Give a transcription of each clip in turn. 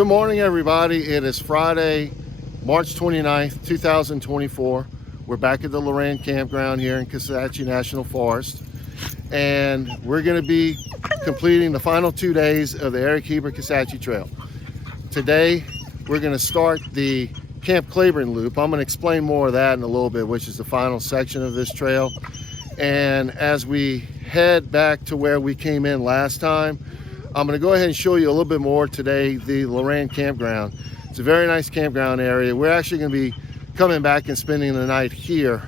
Good morning, everybody. It is Friday, March 29th, 2024. We're back at the Loran Campground here in Kisatchie National Forest, and we're going to be completing the final 2 days of the Eric Heber Kisatchie Trail. Today, we're going to start the Camp Claiborne loop. I'm going to explain more of that in a little bit, which is the final section of this trail. And as we head back to where we came in last time, I'm going to go ahead and show you a little bit more today, the Loran Campground. It's a very nice campground area. We're actually going to be coming back and spending the night here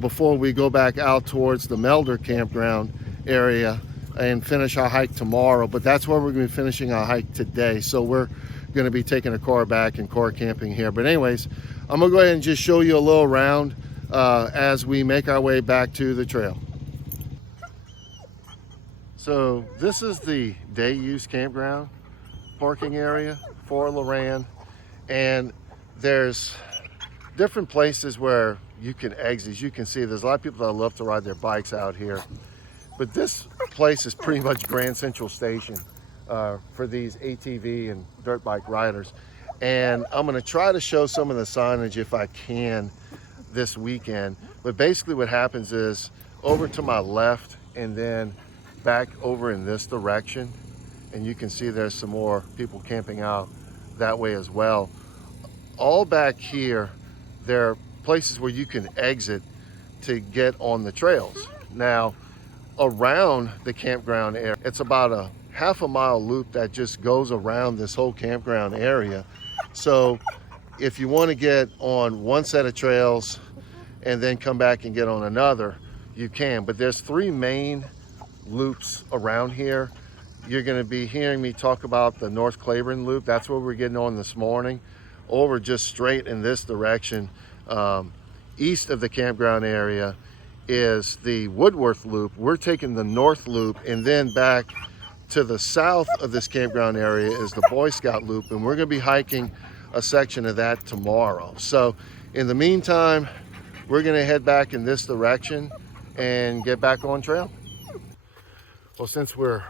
before we go back out towards the Melder Campground area and finish our hike tomorrow. But that's where we're going to be finishing our hike today. So we're going to be taking a car back and car camping here. But anyways, I'm going to go ahead and just show you a little round as we make our way back to the trail. So this is the day use campground parking area for Loran, and there's different places where you can exit. As you can see, there's a lot of people that love to ride their bikes out here, but this place is pretty much Grand Central Station for these ATV and dirt bike riders. And I'm going to try to show some of the signage if I can this weekend. But basically what happens is over to my left and then back over in this direction, and you can see there's some more people camping out that way as well. All back here, there are places where you can exit to get on the trails. Now, around the campground area, it's about a half-a-mile loop that just goes around this whole campground area. So if you want to get on one set of trails and then come back and get on another, you can. But there's three main loops around here. You're going to be hearing me talk about the North Claiborne loop. That's where we're getting on this morning. Over just straight in this direction, east of the campground area, is the Woodworth loop. We're taking the north loop, and then back to the south of this campground area is the Boy Scout loop, and we're going to be hiking a section of that tomorrow. So in the meantime, we're going to head back in this direction and get back on trail. Well, since we're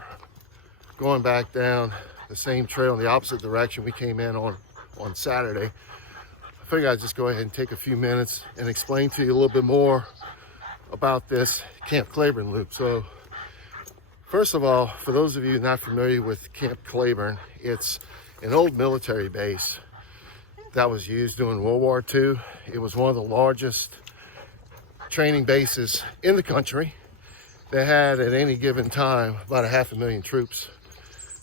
going back down the same trail in the opposite direction we came in on Saturday, I figured I'd just go ahead and take a few minutes and explain to you a little bit more about this Camp Claiborne loop. So first of all, for those of you not familiar with Camp Claiborne, it's an old military base that was used during World War II. It was one of the largest training bases in the country. They had at any given time about 500,000 troops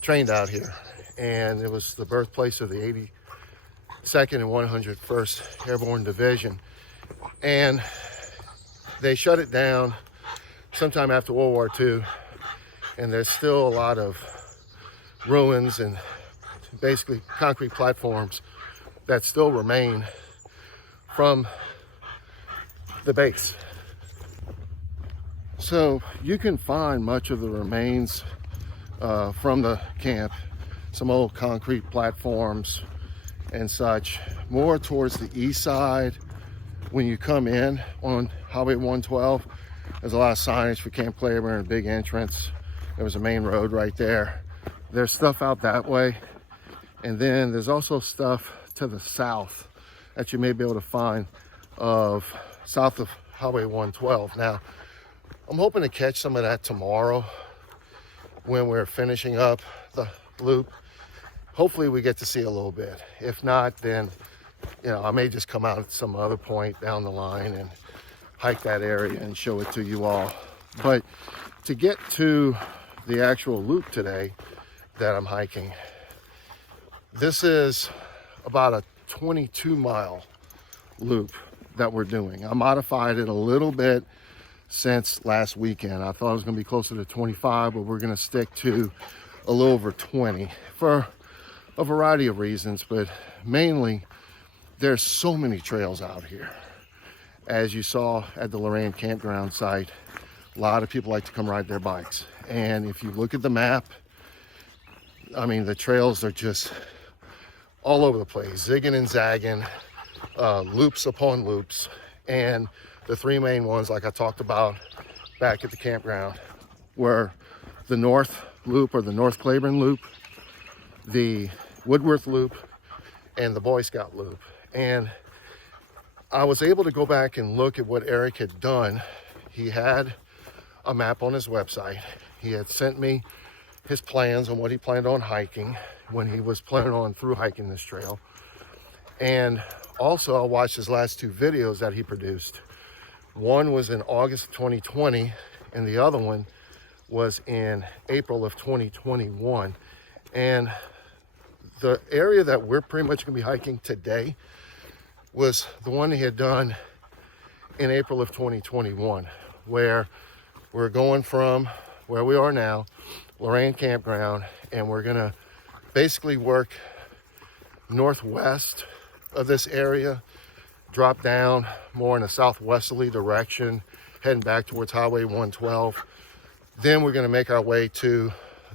trained out here, and it was the birthplace of the 82nd and 101st Airborne Division. And they shut it down sometime after World War II, and there's still a lot of ruins and basically concrete platforms that still remain from the base. So you can find much of the remains from the camp, some old concrete platforms and such, more towards the east side. When you come in on Highway 112, there's a lot of signage for Camp Claiborne, a big entrance. There was a main road right there. There's stuff out that way. And then there's also stuff to the south that you may be able to find south of Highway 112. Now, I'm hoping to catch some of that tomorrow when we're finishing up the loop. Hopefully we get to see a little bit. If not, then I may just come out at some other point down the line and hike that area and show it to you all. But to get to the actual loop today that I'm hiking, this is about a 22-mile loop that we're doing. I modified it a little bit since last weekend. I thought it was going to be closer to 25, but we're going to stick to a little over 20 for a variety of reasons, but mainly there's so many trails out here. As you saw at the Loran Campground site, a lot of people like to come ride their bikes. And if you look at the map, I mean, the trails are just all over the place, zigging and zagging, loops upon loops. And the three main ones, like I talked about back at the campground, were the North Loop or the North Claiborne Loop, the Woodworth Loop and the Boy Scout Loop. And I was able to go back and look at what Eric had done. He had a map on his website. He had sent me his plans on what he planned on hiking when he was planning on through hiking this trail. And also I watched his last two videos that he produced. One was in August of 2020 and the other one was in April of 2021. And the area that we're pretty much gonna be hiking today was the one he had done in April of 2021, where we're going from where we are now, Loran Campground, and we're gonna basically work northwest of this area, drop down more in a southwesterly direction, heading back towards Highway 112. Then we're gonna make our way to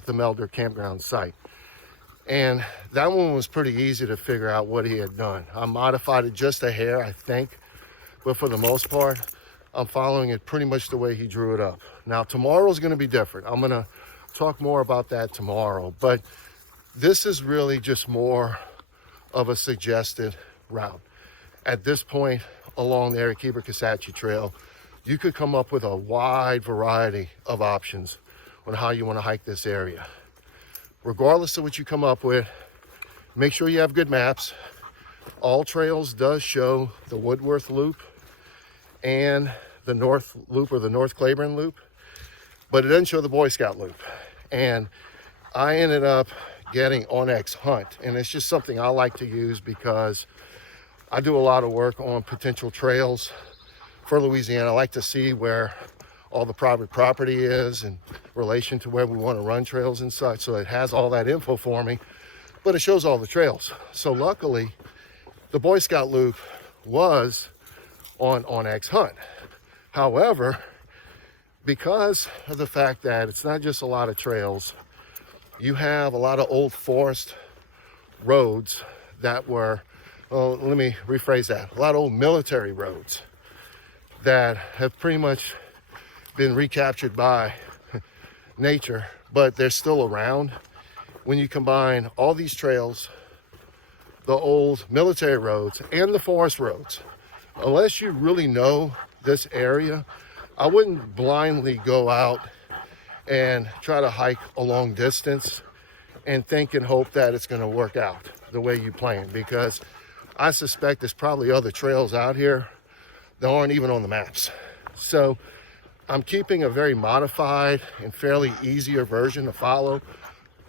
the Melder Campground site. And that one was pretty easy to figure out what he had done. I modified it just a hair, I think, but for the most part, I'm following it pretty much the way he drew it up. Now, tomorrow's gonna be different. I'm gonna talk more about that tomorrow, but this is really just more of a suggested route. At this point, along the Eric Heber Kisatchie Trail, you could come up with a wide variety of options on how you wanna hike this area. Regardless of what you come up with, make sure you have good maps. All Trails does show the Woodworth Loop and the North Loop or the North Claiborne Loop, but it doesn't show the Boy Scout Loop. And I ended up getting OnX Hunt, and it's just something I like to use because I do a lot of work on potential trails for Louisiana. I like to see where all the private property is in relation to where we want to run trails and such. So it has all that info for me, but it shows all the trails. So luckily, the Boy Scout Loop was on OnX Hunt. However, because of the fact that it's not just a lot of trails, you have a lot of old forest roads that were, well, let me rephrase that, a lot of old military roads that have pretty much been recaptured by nature, but they're still around. When you combine all these trails, the old military roads and the forest roads, unless you really know this area, I wouldn't blindly go out and try to hike a long distance and think and hope that it's going to work out the way you plan, because I suspect there's probably other trails out here that aren't even on the maps. So I'm keeping a very modified and fairly easier version to follow.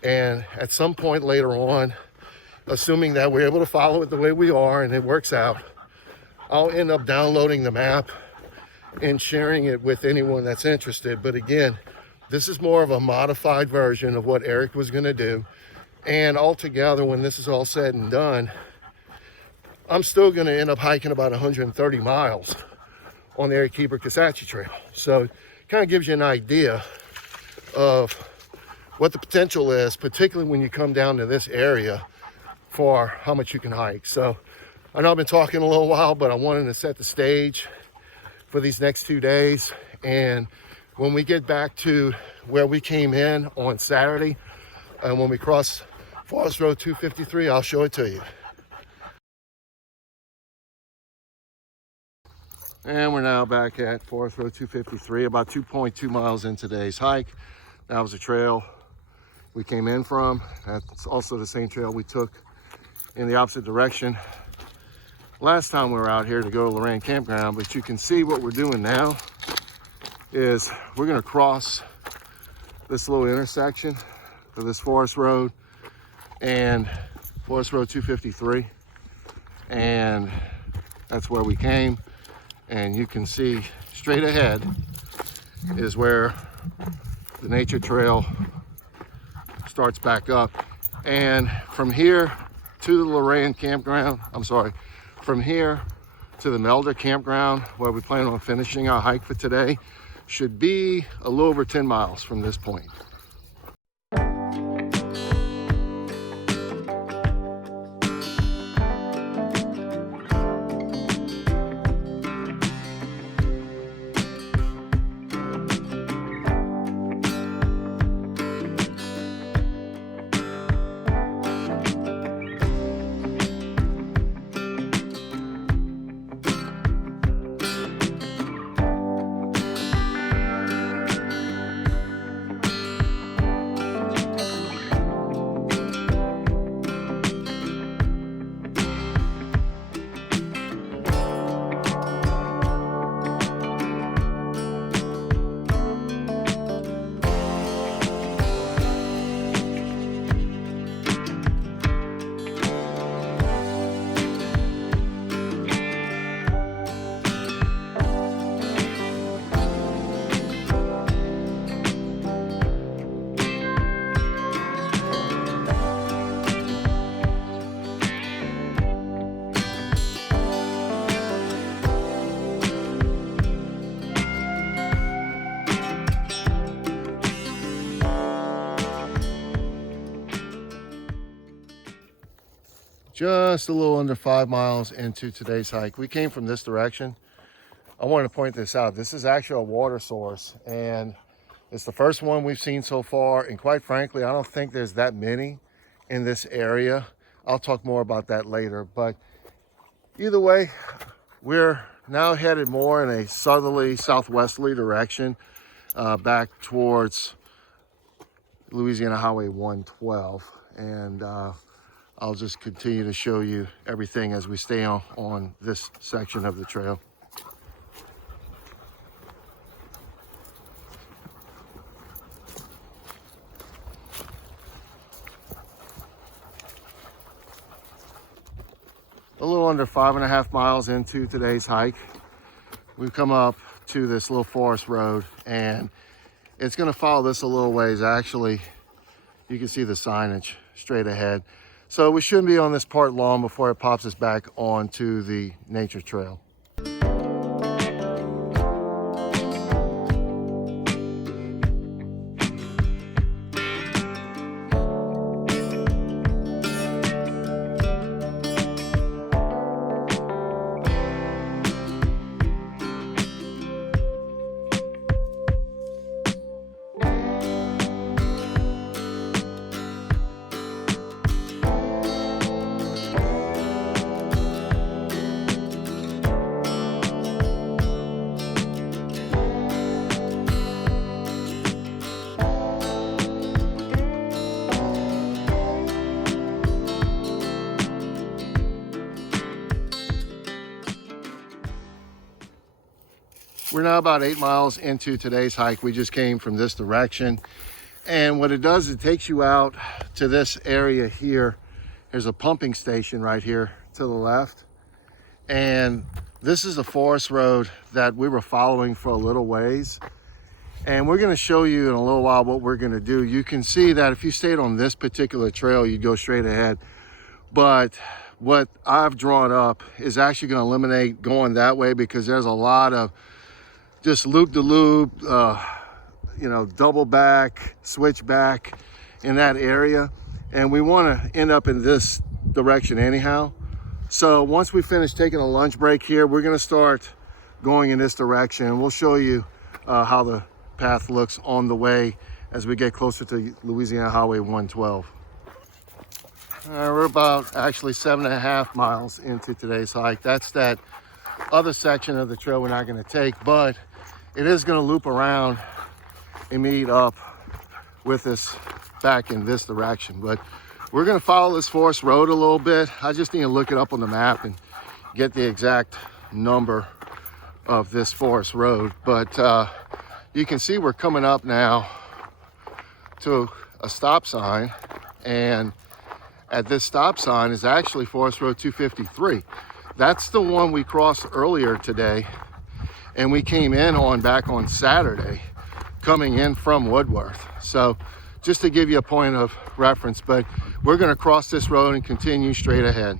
And at some point later on, assuming that we're able to follow it the way we are and it works out, I'll end up downloading the map and sharing it with anyone that's interested. But again, this is more of a modified version of what Eric was gonna do. And altogether, when this is all said and done, I'm still gonna end up hiking about 130 miles on the Eric Heber Kisatchie Trail. So it kind of gives you an idea of what the potential is, particularly when you come down to this area, for how much you can hike. So I know I've been talking a little while, but I wanted to set the stage for these next 2 days. And when we get back to where we came in on Saturday, and when we cross Forest Road 253, I'll show it to you. And we're now back at Forest Road 253, about 2.2 miles in today's hike. That was a trail we came in from. That's also the same trail we took in the opposite direction last time we were out here to go to Loran Campground. But you can see what we're doing now is we're gonna cross this little intersection of this Forest Road and Forest Road 253. And that's where we came. And you can see straight ahead is where the nature trail starts back up. And from here to the Loran Campground, from here to the Melder Campground, where we plan on finishing our hike for today, should be a little over 10 miles from this point. just a little under 5 miles into today's hike. We came from this direction. I wanted to point this out. This is actually a water source, and it's the first one we've seen so far. And quite frankly, I don't think there's that many in this area. I'll talk more about that later. But either way, we're now headed more in a southerly, southwesterly direction, back towards Louisiana Highway 112. And I'll just continue to show you everything as we stay on this section of the trail. A little under 5.5 miles into today's hike, we've come up to this little forest road, and it's going to follow this a little ways. Actually, you can see the signage straight ahead. So we shouldn't be on this part long before it pops us back onto the nature trail. We're now about 8 miles into today's hike. We just came from this direction. And what it does, it takes you out to this area here. There's a pumping station right here to the left. And this is a forest road that we were following for a little ways. And we're gonna show you in a little while what we're gonna do. You can see that if you stayed on this particular trail, you'd go straight ahead. But what I've drawn up is actually gonna eliminate going that way, because there's a lot of just loop-de-loop, double back, switch back in that area. And we want to end up in this direction anyhow. So once we finish taking a lunch break here, we're going to start going in this direction. We'll show you how the path looks on the way as we get closer to Louisiana Highway 112. We're about actually 7.5 miles into today's hike. That's that other section of the trail we're not going to take, but it is going to loop around and meet up with us back in this direction. But we're going to follow this forest road a little bit. I just need to look it up on the map and get the exact number of this forest road. But you can see we're coming up now to a stop sign, and at this stop sign is actually Forest Road 253. That's the one we crossed earlier today, and we came in on back on Saturday coming in from Woodworth. So just to give you a point of reference, but we're going to cross this road and continue straight ahead.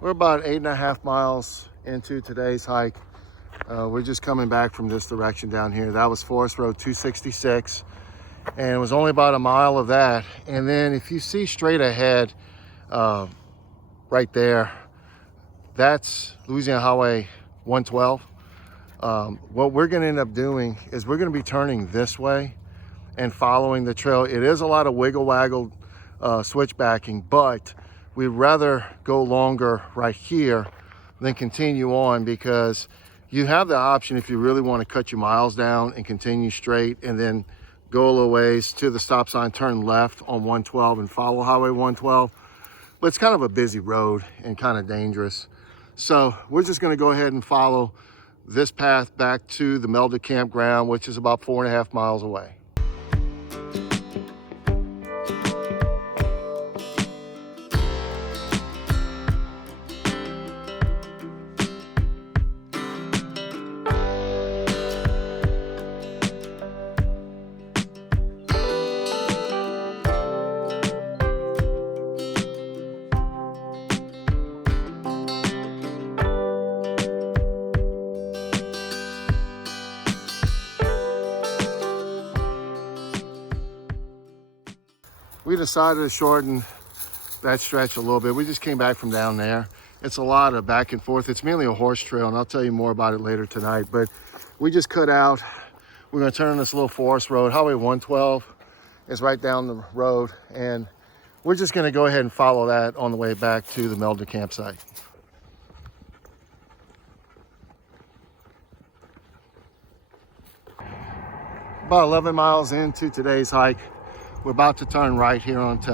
We're about 8.5 miles into today's hike. We're just coming back from this direction down here. That was Forest Road 266, and it was only about a mile of that. And then if you see straight ahead, right there, that's Louisiana Highway 112. What we're going to end up doing is we're going to be turning this way and following the trail. It is a lot of wiggle waggle switchbacking, but we'd rather go longer right here than continue on, because you have the option, if you really want to cut your miles down and continue straight and then go a little ways to the stop sign, turn left on 112 and follow Highway 112. But it's kind of a busy road and kind of dangerous. So we're just going to go ahead and follow this path back to the Melder Campground, which is about 4.5 miles away. we decided to shorten that stretch a little bit. We just came back from down there. It's a lot of back and forth. It's mainly a horse trail, and I'll tell you more about it later tonight. But we just cut out. We're going to turn on this little forest road. Highway 112 is right down the road, and we're just going to go ahead and follow that on the way back to the Melder campsite. About 11 miles into today's hike, we're about to turn right here onto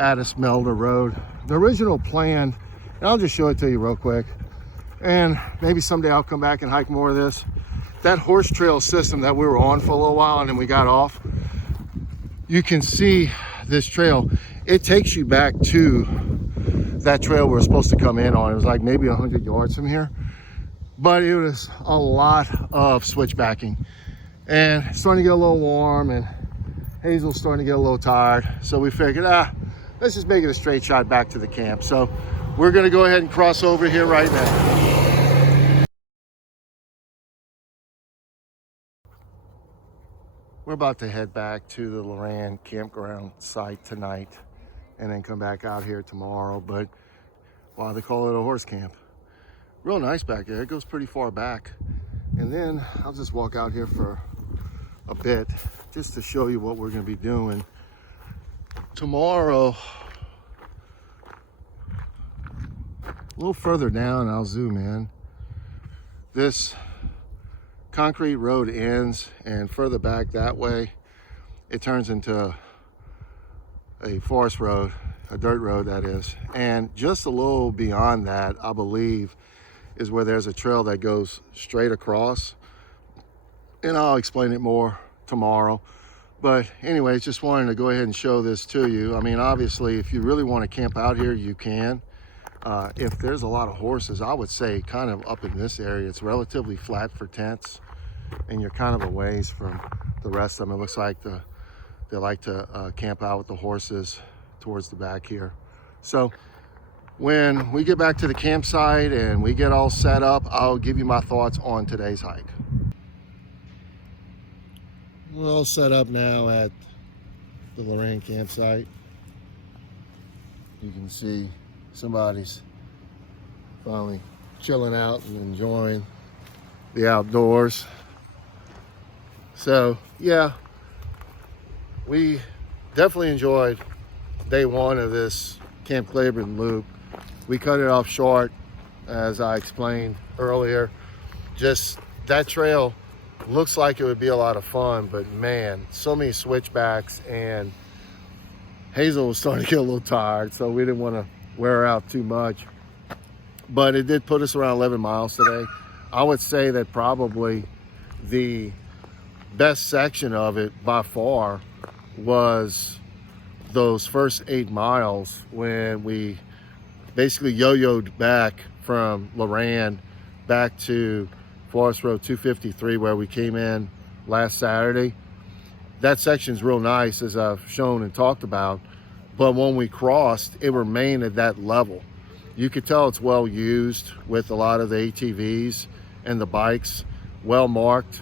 Addis Melder Road. The original plan, and I'll just show it to you real quick, and maybe someday I'll come back and hike more of this. That horse trail system that we were on for a little while and then we got off, you can see this trail. It takes you back to that trail we're supposed to come in on. It was like maybe 100 yards from here, but it was a lot of switchbacking. And it's starting to get a little warm, and Hazel's starting to get a little tired. So we figured, let's just make it a straight shot back to the camp. So we're gonna go ahead and cross over here right now. We're about to head back to the Loran Campground site tonight and then come back out here tomorrow. But why they call it a horse camp. Real nice back there. It goes pretty far back. And then I'll just walk out here for a bit just to show you what we're going to be doing tomorrow. A little further down, I'll zoom in. This concrete road ends, and further back that way it turns into a forest road, a dirt road that is. And just a little beyond that, I believe, is where there's a trail that goes straight across, and I'll explain it more tomorrow. But anyways, just wanted to go ahead and show this to you. I mean, obviously, if you really want to camp out here, you can. If there's a lot of horses, I would say kind of up in this area, it's relatively flat for tents, and you're kind of a ways from the rest of them. It looks like they like to camp out with the horses towards the back here. So when we get back to the campsite and we get all set up, I'll give you my thoughts on today's hike. We're all set up now at the Loran campsite. You can see somebody's finally chilling out and enjoying the outdoors. So yeah, we definitely enjoyed day one of this Camp Claiborne loop. We cut it off short, as I explained earlier. Just that trail looks like it would be a lot of fun, but man, so many switchbacks, and Hazel was starting to get a little tired, so we didn't want to wear her out too much. But it did put us around 11 miles today. I would say that probably the best section of it by far was those first 8 miles when we basically yo-yoed back from Loran back to Forest Road 253 where we came in last Saturday. That section's real nice, as I've shown and talked about, but when we crossed, it remained at that level. You could tell it's well used with a lot of the ATVs and the bikes, well marked.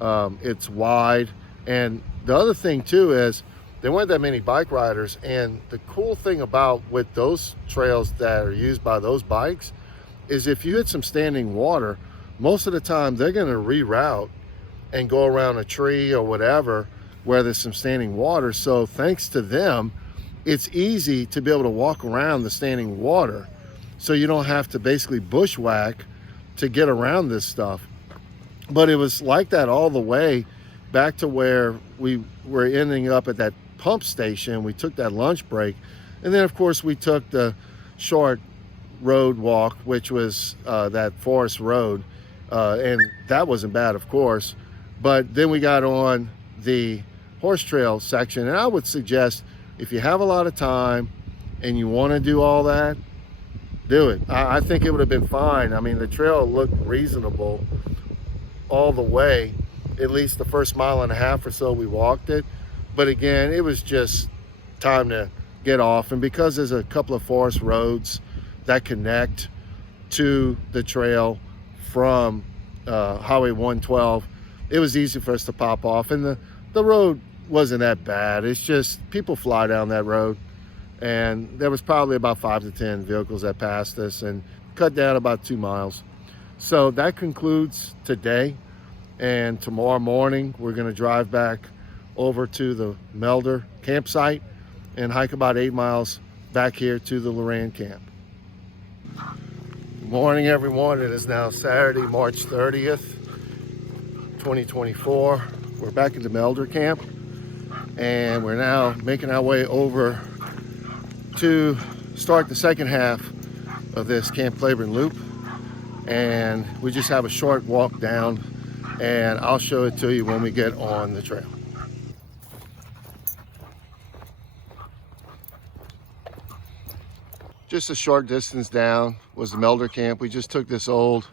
It's wide, and the other thing too is there weren't that many bike riders, and the cool thing about with those trails that are used by those bikes is if you hit some standing water, most of the time they're going to reroute and go around a tree or whatever where there's some standing water. So thanks to them, it's easy to be able to walk around the standing water, so you don't have to basically bushwhack to get around this stuff. But it was like that all the way back to where we were ending up at that pump station. We took that lunch break, and then of course we took the short road walk, which was that forest road, and that wasn't bad, of course. But then we got on the horse trail section, and I would suggest if you have a lot of time and you want to do all that, do it. I think it would have been fine. I mean, the trail looked reasonable all the way, at least the first mile and a half or so we walked it. But again, it was just time to get off. And because there's a couple of forest roads that connect to the trail from Highway 112, it was easy for us to pop off. And the road wasn't that bad. It's just people fly down that road, and there was probably about 5 to 10 vehicles that passed us and cut down about 2 miles. So that concludes today, and tomorrow morning we're going to drive back over to the Melder campsite and hike about 8 miles back here to the Loran camp. Good morning, everyone. It is now Saturday, March 30th, 2024. We're back at the Melder camp, and we're now making our way over to start the second half of this Camp Claiborne loop. And we just have a short walk down, and I'll show it to you when we get on the trail. Just a short distance down was the Melder camp. We just took this old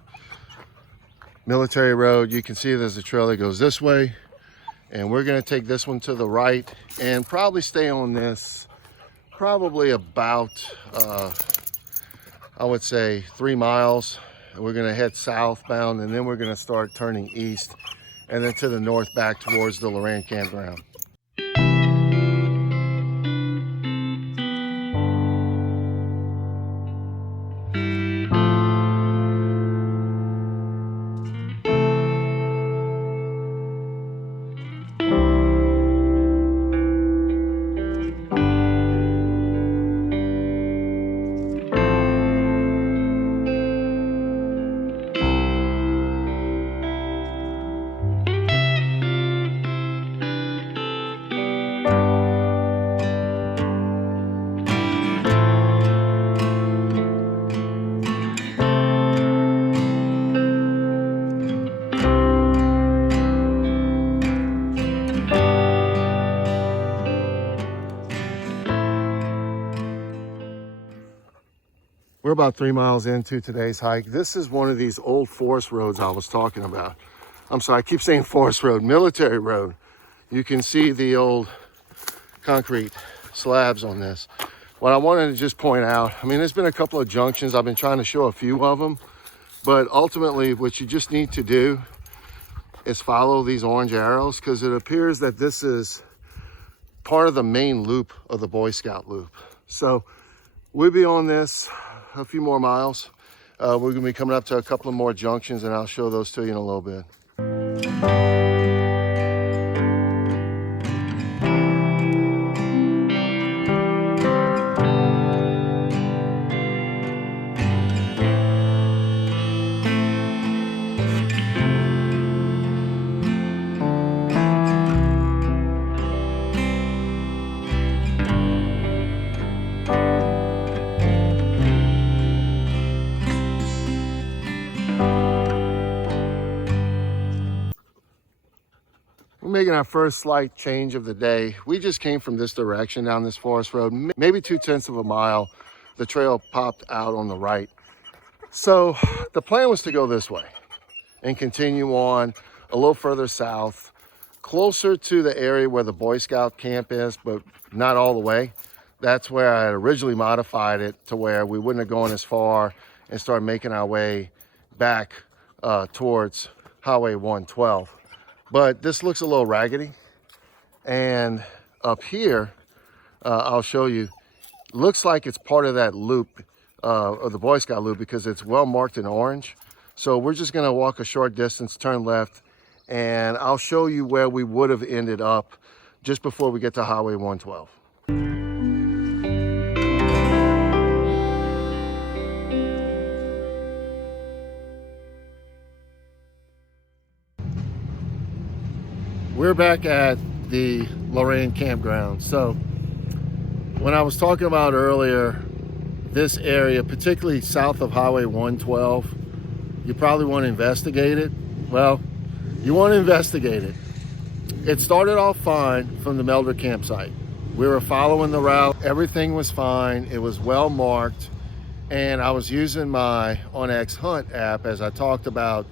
military road. You can see there's a trail that goes this way, and we're going to take this one to the right and probably stay on this probably about I would say 3 miles. We're going to head southbound, and then we're going to start turning east and then to the north back towards the Loran Campground. We're about 3 miles into today's hike. This is one of these old forest roads I was talking about. I'm sorry, I keep saying forest road, military road. You can see the old concrete slabs on this. What I wanted to just point out, I mean, there's been a couple of junctions. I've been trying to show a few of them, but ultimately what you just need to do is follow these orange arrows, because it appears that this is part of the main loop of the Boy Scout loop. So we'll be on this a few more miles. We're going to be coming up to a couple of more junctions, and I'll show those to you in a little bit. Making our first slight change of the day. We just came from this direction down this forest road, maybe 2/10 of a mile. The trail popped out on the right. So the plan was to go this way and continue on a little further south, closer to the area where the Boy Scout camp is, but not all the way. That's where I had originally modified it to where we wouldn't have gone as far and start making our way back towards Highway 112. But this looks a little raggedy, and up here, I'll show you, looks like it's part of that loop, of the Boy Scout loop, because it's well marked in orange. So we're just gonna walk a short distance, turn left, and I'll show you where we would have ended up just before we get to Highway 112. We're back at the Loran Campground. So when I was talking about earlier, this area, particularly south of Highway 112, you probably want to investigate it. Well, you want to investigate it. It started off fine from the Melder campsite. We were following the route. Everything was fine. It was well marked. And I was using my OnX Hunt app, as I talked about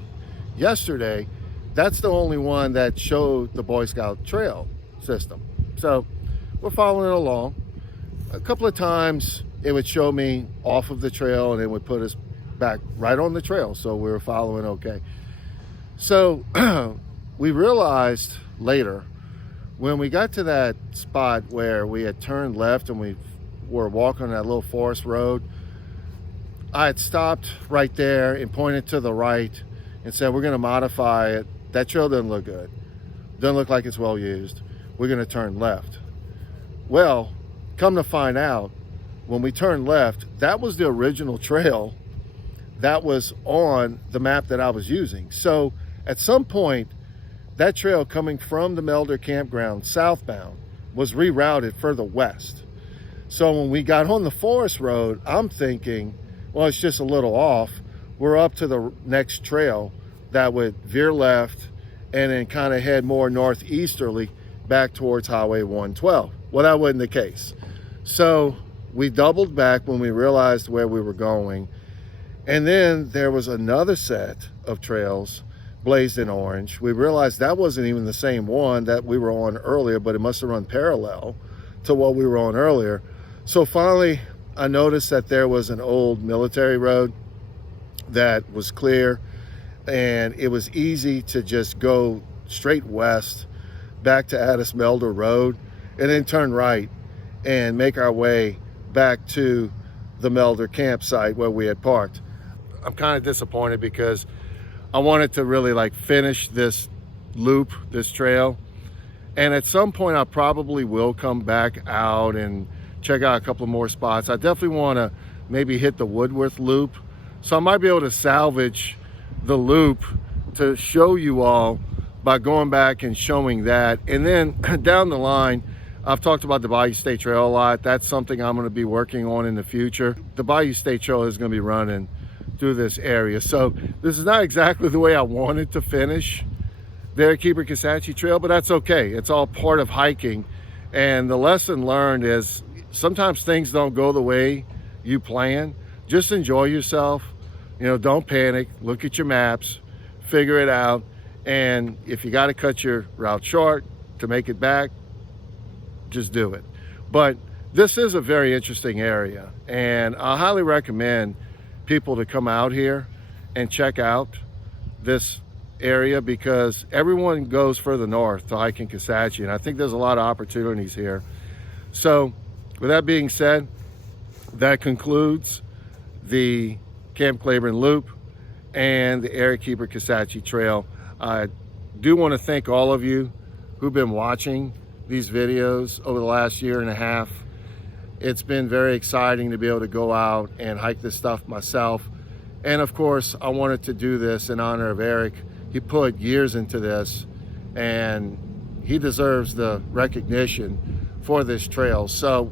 yesterday. That's the only one that showed the Boy Scout Trail system. So we're following it along. A couple of times it would show me off of the trail, and it would put us back right on the trail. So we were following okay. So we realized later When we got to that spot where we had turned left and we were walking on that little forest road, I had stopped right there and pointed to the right and said, we're going to modify it. That trail doesn't look good. Doesn't look like it's well used. We're going to turn left. Well, come to find out, when we turned left, that was the original trail that was on the map that I was using. So at some point, that trail coming from the Melder Campground southbound was rerouted further west. So when we got on the forest road, I'm thinking, well, it's just a little off. We're up to the next trail that would veer left and then kind of head more northeasterly back towards Highway 112. Well, that wasn't the case. So we doubled back when we realized where we were going. And then there was another set of trails blazed in orange. We realized that wasn't even the same one that we were on earlier, but it must have run parallel to what we were on earlier. So finally, I noticed that there was an old military road that was clear, and it was easy to just go straight west back to Addis Melder Road and then turn right and make our way back to the Melder campsite where we had parked. I'm kind of disappointed because I wanted to really like finish this loop, this trail. And at some point I probably will come back out and check out a couple more spots. I definitely want to maybe hit the Woodworth loop. So I might be able to salvage the loop to show you all by going back and showing that. And then down the line, I've talked about the Bayou State Trail a lot. That's something I'm going to be working on in the future. The Bayou State Trail is going to be running through this area. So this is not exactly the way I wanted to finish the Eric Heber Kisatchie Trail, but that's okay. It's all part of hiking. And the lesson learned is sometimes things don't go the way you plan. Just enjoy yourself. You know, don't panic. Look at your maps, figure it out. And if you got to cut your route short to make it back, just do it. But this is a very interesting area, and I highly recommend people to come out here and check out this area because everyone goes further north to hike in Kisatchie, and I think there's a lot of opportunities here. So with that being said, that concludes the Camp Claiborne Loop and the Eric Heber Kisatchie Trail. I do want to thank all of you who've been watching these videos over the last year and a half. It's been very exciting to be able to go out and hike this stuff myself. And of course, I wanted to do this in honor of Eric. He put years into this and he deserves the recognition for this trail. So,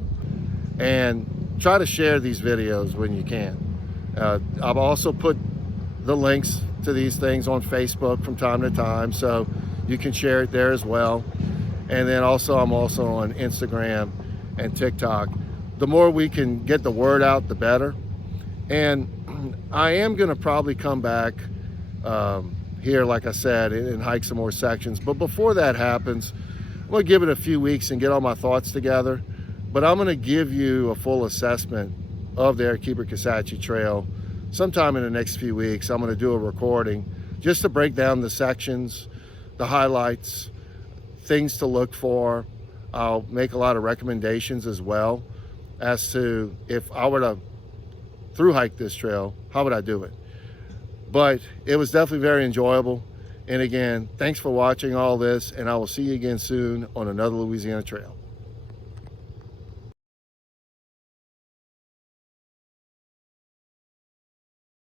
and try to share these videos when you can. I've also put the links to these things on Facebook from time to time, so you can share it there as well. And then also, I'm also on Instagram and TikTok. The more we can get the word out, the better. And I am gonna probably come back here, like I said, and hike some more sections. But before that happens, I'm gonna give it a few weeks and get all my thoughts together. But I'm gonna give you a full assessment of the Eric Heber Kisatchie Trail sometime in the next few weeks. I'm gonna do a recording just to break down the sections, the highlights, things to look for. I'll make a lot of recommendations as well as to if I were to through hike this trail, how would I do it? But it was definitely very enjoyable. And again, thanks for watching all this, and I will see you again soon on another Louisiana trail.